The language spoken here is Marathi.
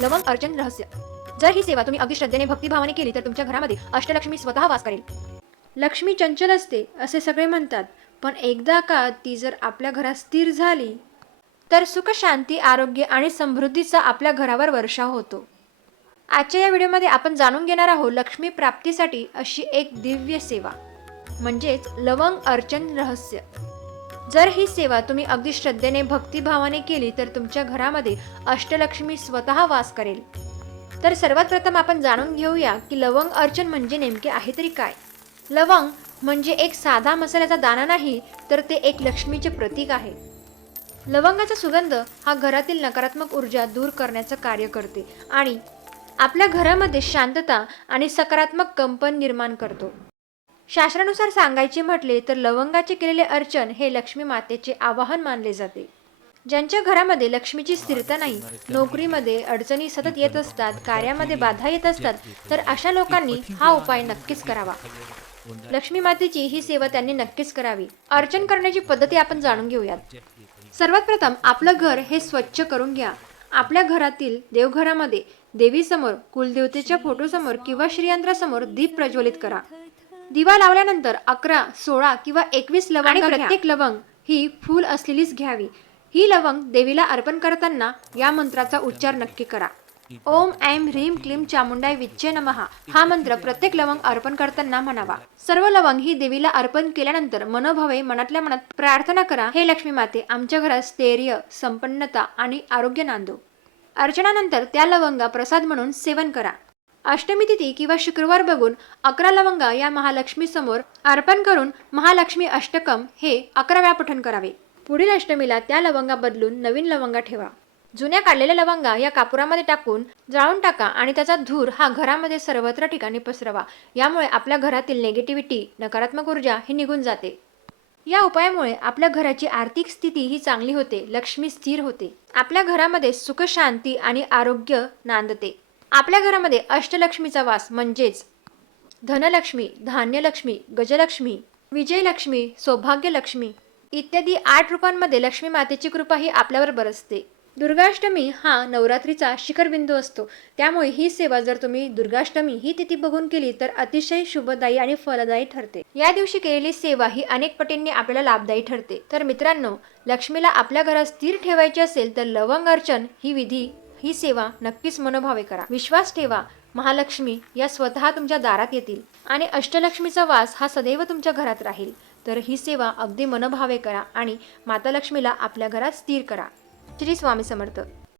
लवंग अर्चन रहस्य. जर ही सेवा तुम्ही अगदी श्रद्धेने भक्तिभावाने केली तर तुमच्या घरामध्ये अष्टलक्ष्मी स्वतः वास करेल. लक्ष्मी चंचल असते असे सगळे म्हणतात. पण एकदा का ती जर आपल्या घरात स्थिर झाली तर सुख शांती आरोग्य आणि समृद्धीचा आपल्या घरावर वर्षाव होतो. आजच्या या व्हिडिओमध्ये आपण जाणून घेणार आहोत लक्ष्मी प्राप्तीसाठी अशी एक दिव्य सेवा. म्हणजेच लवंग अर्चन रहस्य. जर ही सेवा तुम्ही अगदी श्रद्धेने भक्तिभावाने केली तर तुमच्या घरामध्ये अष्टलक्ष्मी स्वतः वास करेल. तर सर्वात प्रथम आपण जाणून घेऊया की लवंग अर्चन म्हणजे नेमके आहे तरी काय. लवंग म्हणजे एक साधा मसाल्याचा दाणा नाही तर ते एक लक्ष्मीचे प्रतीक आहे. लवंगाचा सुगंध हा घरातील नकारात्मक ऊर्जा दूर करण्याचं कार्य करते आणि आपल्या घरामध्ये शांतता आणि सकारात्मक कंपन निर्माण करतो. शास्त्रानुसार सांगायचे म्हटले तर लवंगाचे केलेले अर्चन हे लक्ष्मी मातेचे आवाहन मानले जाते. ज्यांच्या घरामध्ये लक्ष्मीची स्थिरता नाही नोकरीमध्ये अडचणी सतत येत असतात कार्यामध्ये बाधा येत असतात तर अशा लोकांनी हा उपाय नक्कीच करावा. लक्ष्मी मातेची ही सेवा त्यांनी नक्कीच करावी. अर्चन करण्याची पद्धती आपण जाणून घेऊयात. सर्वात प्रथम आपलं घर हे स्वच्छ करून घ्या. आपल्या घरातील देवघरामध्ये देवीसमोर कुलदेवतेच्या फोटोसमोर किंवा श्रीयंत्रासमोर दीप प्रज्वलित करा. दिवा लावल्यानंतर अकरा सोळा किंवा एकवीस लवंग प्रत्येक लवंग ही फूल असलेलीच घ्यावी. ही लवंग देवीला अर्पण करताना या मंत्राचा उच्चार नक्की करा. ओम ऐम ह्रीम क्लीम चामुंडाय विच्चे नमहा हा मंत्र प्रत्येक लवंग अर्पण करताना म्हणावा. सर्व लवंग ही देवीला अर्पण केल्यानंतर मनोभावे मनातल्या मनात प्रार्थना करा. हे लक्ष्मी माते आमच्या घरात स्थैर्य संपन्नता आणि आरोग्य नांदो. अर्चनानंतर त्या लवंगा प्रसाद म्हणून सेवन करा. अष्टमी तिथी किंवा शुक्रवार बघून अकरा लवंगा या महालक्ष्मीसमोर अर्पण करून महालक्ष्मी अष्टकम हे अकरा वेळा पठण करावे. पुढील अष्टमीला त्या लवंगा बदलून नवीन लवंगा ठेवा. जुन्या काढलेल्या लवंगा या कापुरामध्ये टाकून जाळून टाका आणि त्याचा धूर हा घरामध्ये सर्वत्र ठिकाणी पसरवा. यामुळे आपल्या घरातील नेगेटिव्हिटी नकारात्मक ऊर्जा ही निघून जाते. या उपायामुळे आपल्या घराची आर्थिक स्थिती ही चांगली होते लक्ष्मी स्थिर होते. आपल्या घरामध्ये सुख शांती आणि आरोग्य नांदते. आपल्या घरामध्ये अष्टलक्ष्मीचा वास म्हणजेच धनलक्ष्मी धान्यलक्ष्मी गजलक्ष्मी विजयलक्ष्मी सौभाग्यलक्ष्मी इत्यादी आठ रूपांमध्ये लक्ष्मी मातेची कृपा ही आपल्यावर बरसते दुर्गाष्टमी हा नवरात्रीचा शिखरबिंदू असतो. त्यामुळे ही सेवा जर तुम्ही दुर्गाष्टमी ही तिथी बघून केली तर अतिशय शुभदायी आणि फलदायी ठरते. या दिवशी केलेली सेवा ही अनेक पटींनी आपल्याला लाभदायी ठरते. तर मित्रांनो लक्ष्मीला आपल्या घरात स्थिर ठेवायची असेल तर लवंग अर्चन ही विधी ही सेवा नक्कीच मनोभावे करा. विश्वास ठेवा. महालक्ष्मी या स्वतः तुमच्या दारात येतील आणि अष्टलक्ष्मीचा वास हा सदैव तुमच्या घरात राहील. तर ही सेवा अगदी मनोभावे करा आणि माता लक्ष्मीला आपल्या घरात स्थिर करा. श्री स्वामी समर्थ.